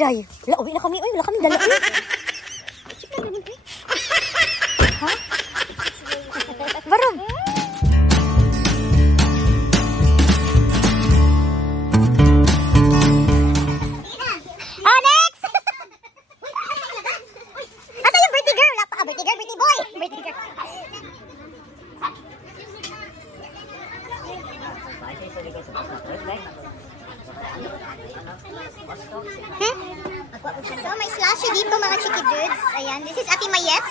Day, uwi na kami. Uy, wala kami dala. Ha? Barong. Oh, next! Asa yung birthday girl? Wala pa ka, birthday girl, birthday boy. Birthday girl. So, may slushy dito mga chiki dudes. Ayan, this is Ate Mayet.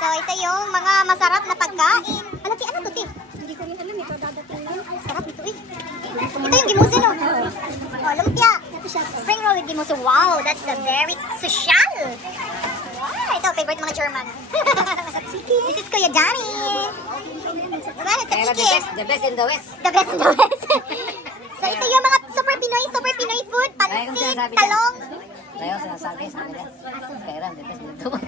So, ito yung mga masarap na pagkain. Alati, ano to, Ti? Hindi ko rin alam, ito dadating lang. Sarap ito, eh. Ito yung gimusi, no? Oh, lumpia. Spring roll with gimusi. Wow, that's the very social. Wow, ito, favorite mga German. This is Kuya Danny. Well, it's a chiki. The best in the West. The best in the West. So, ito yung mga super Pinoy food. Pansit, talong. Tayo sinasabi sa kanila. Kairan, the best in the West.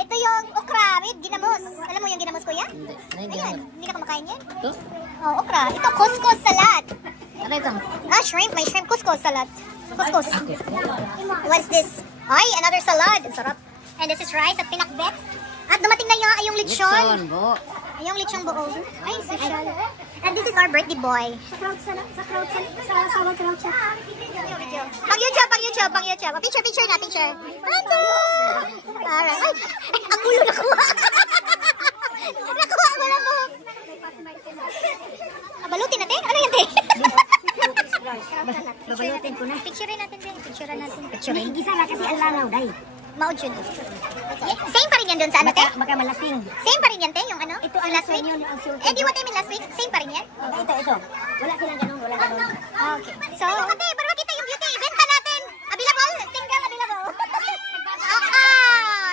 Ito yung okra with ginamos. Alam mo yung ginamos, kuya? Hindi. Ayan, hindi ka kumakain yan? Ito? Oh, okra. Ito, couscous salad. Ano ito? Ah, shrimp. May shrimp couscous salad. Couscous. What's this? Ay, another salad. Ang sarap. And this is rice at pinakbet. At dumating na yung lechon. Lechon, buo. Yung lechong buo. Ay, social. And this is our birthday boy. Sa crowd siya. Pang YouTube. Picture na, picture. Alright. Ay, ang ulo nakuha. Nakuha ko na po. Balutin natin? Ano yan, Te? Babalutin ko na. Picture natin, Te. Picture. Gisa na kasi ang lalaw, day. Maud yun. Same pa rin yan dun sa ano, Te? Baka malasing. Same pa rin yan, Te? Yung ano? Ito ang last week? Eh, di what I mean last week? Same pa rin yan? Ito. Wala silang ganun, wala ganun. Okay. So, Ate, para makita yung beauty. Benta natin. Available? Single available.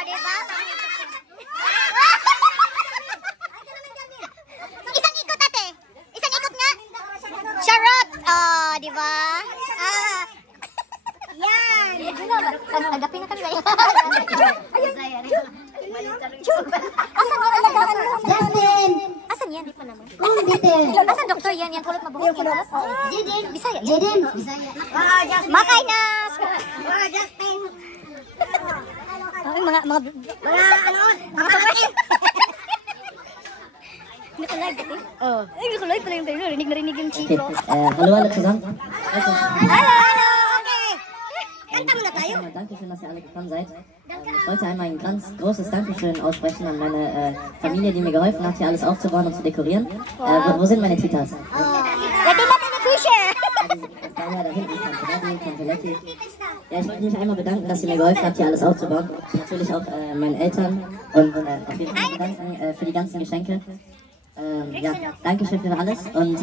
Diba? Isang ikot, Ate. Isang ikot nga. Charot. Diba? Yan. Agapin na kami. Justin! Asan yan? Di pa naman. Bitin! Asan doktor yan? Yan kulot mabuhok yan. Jaden! Bisaya. Jaden! Justin! Makay na! Justin! Ay, mga Mga kapatid! Hindi ko live, Ate. Ay, hindi ko live pala yung tayo. Rinig yung chiko. Hallo alle zusammen. Hello! Okay! Kanta muna tayo. Dankeschön, dass ihr alle gekommen seid. Ich wollte einmal ein ganz großes Dankeschön aussprechen an meine Familie, die mir geholfen hat, hier alles aufzubauen und zu dekorieren. Wo sind meine Titas? Ready na in the future! Da hinten, Tante Letty. Ja, ich wollte mich einmal bedanken, dass ihr mir geholfen habt, hier alles aufzubauen. Natürlich auch meinen Eltern und auf jeden Fall bedanken für die ganzen Geschenke. Ja, Dankeschön für alles und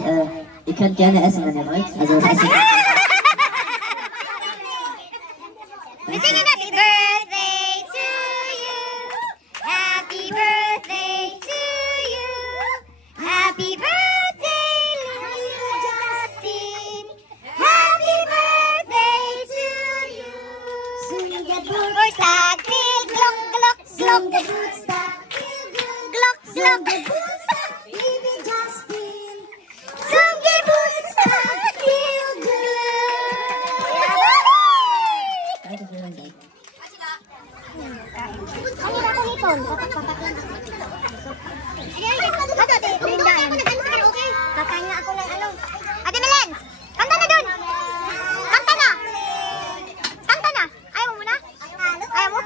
ihr könnt gerne essen, wenn ihr wollt. Also, We're singing happy birthday to you. Happy birthday to you. Happy birthday, little Justin. Happy birthday to you. Geburtstag, glock, glock, glock. Geburtstag, glock, glock. Liebe Justin. Zum Geburtstag, feel good. Kakain na ako ng ano. Ate Melen, kanta na dun. Kanta na. Kanta na. Ayaw mo muna? Ayaw mo?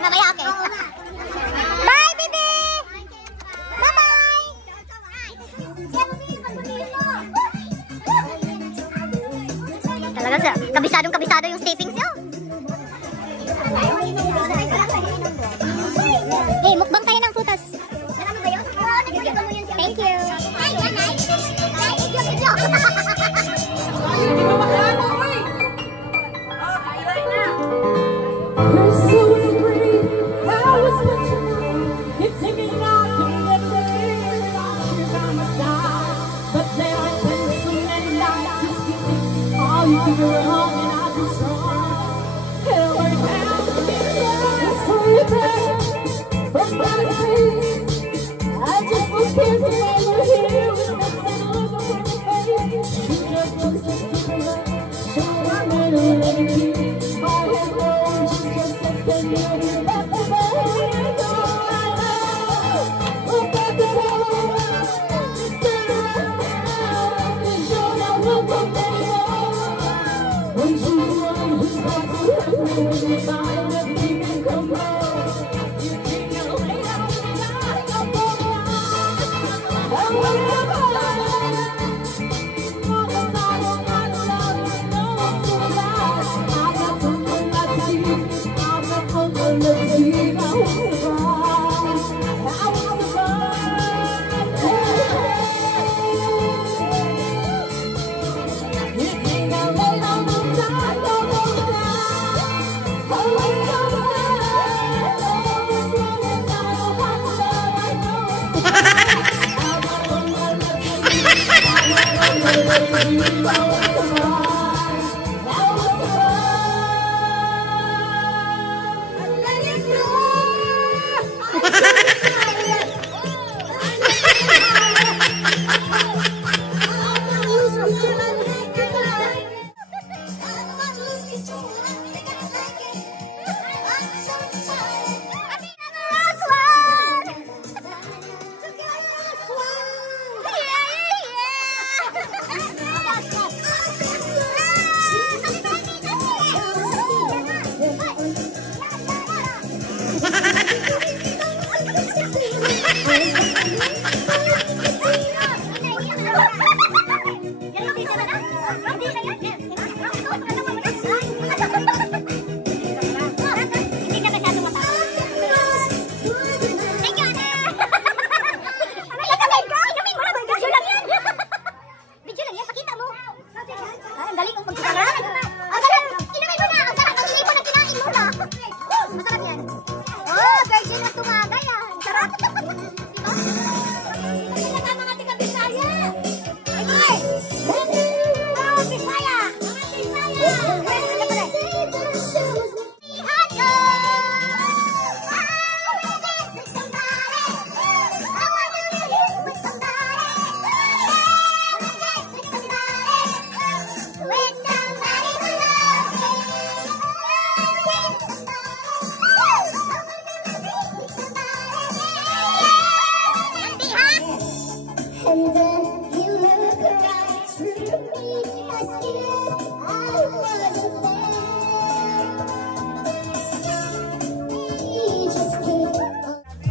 Mamaya, okay. Bye, baby. Bye-bye. Talaga sa kabisado yung steppings nyo. Hey, mukbang tayo ng putas. Thank you. I just was here to make you hear.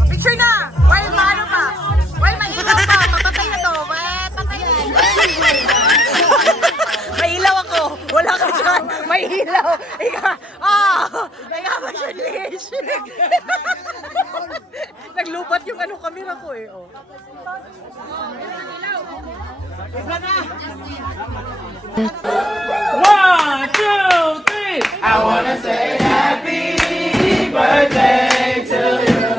Picture na! While maano pa? While may ilaw pa! Papatay na to! Papatay na! May ilaw ako! Wala ka dyan! May ilaw! Ika! Ika ba siya, Lish? Naglupat yung ano kamera ko eh. Oh. Isa na! 1, 2, 3. I wanna say happy birthday to you.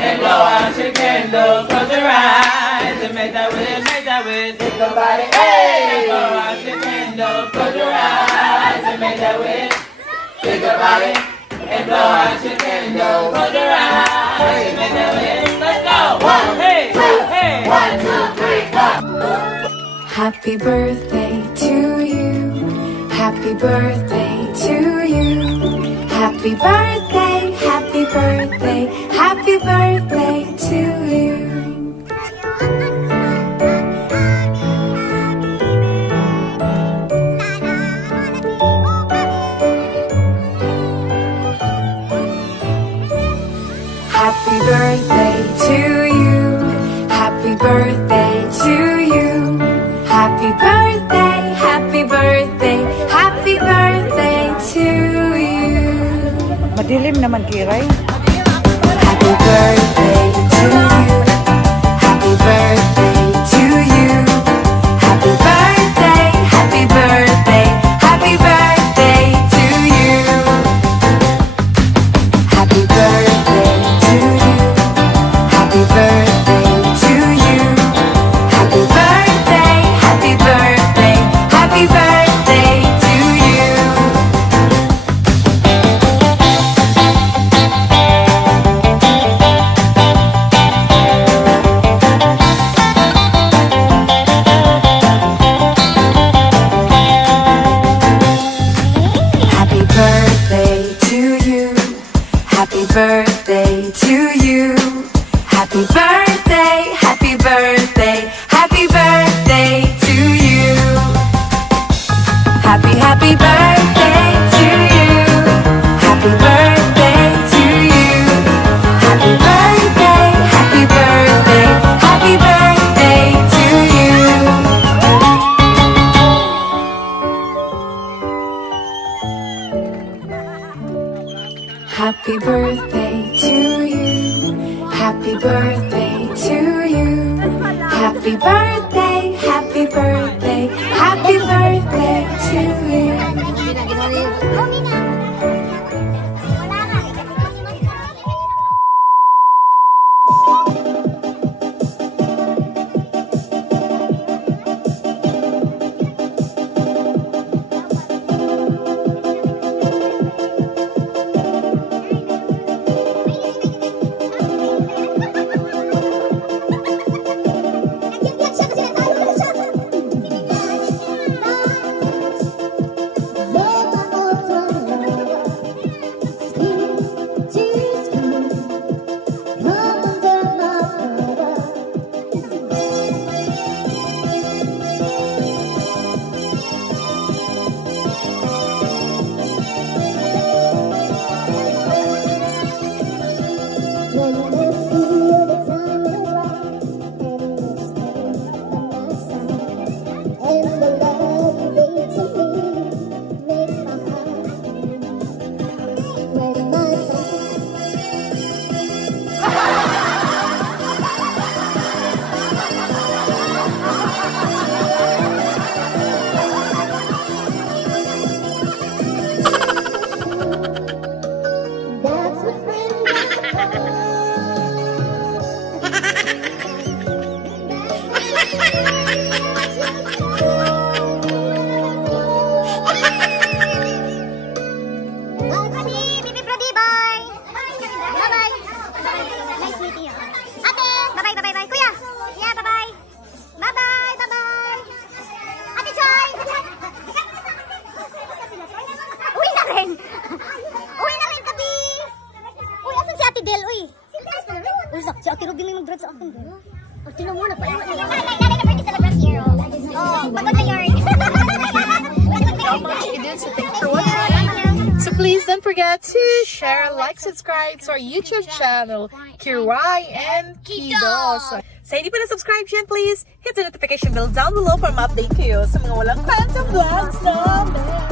And blow out your candle, close your eyes and make that wish, think about it, hey! And blow out your candle, close your eyes and make that wish, think about it, and blow out your candle, close your eyes and make that wish, let's go! 1, hey, 2, hey! 1, 2, 3, 4! Happy birthday to you, happy birthday to you, happy birthday, happy birthday, happy birthday to you. Happy birthday to you, happy birthday to you, happy birthday, happy birthday, happy birthday to you. Madilim naman, Kiray. Happy birthday to you, happy birthday to you, happy birthday, happy birthday, happy birthday to you. Happy birthday to you, happy birthday to you, happy birthday, happy birthday, happy birthday to you. Happy birthday to you. Happy birthday to you. Happy birthday, happy birthday, happy birthday to you. Si Ate Ruby may mag-drive sa akin. O, tinan mo, nagpaiwan niya. Nanay na birthday celebrant here. Oh, pagod na yarn. So please don't forget to share, like, subscribe to our YouTube channel, Kirai and Kido. So, sa hindi pa na-subscribe dyan, please hit the notification bell down below para ma-update kayo sa mga walang kwentang vlogs namin.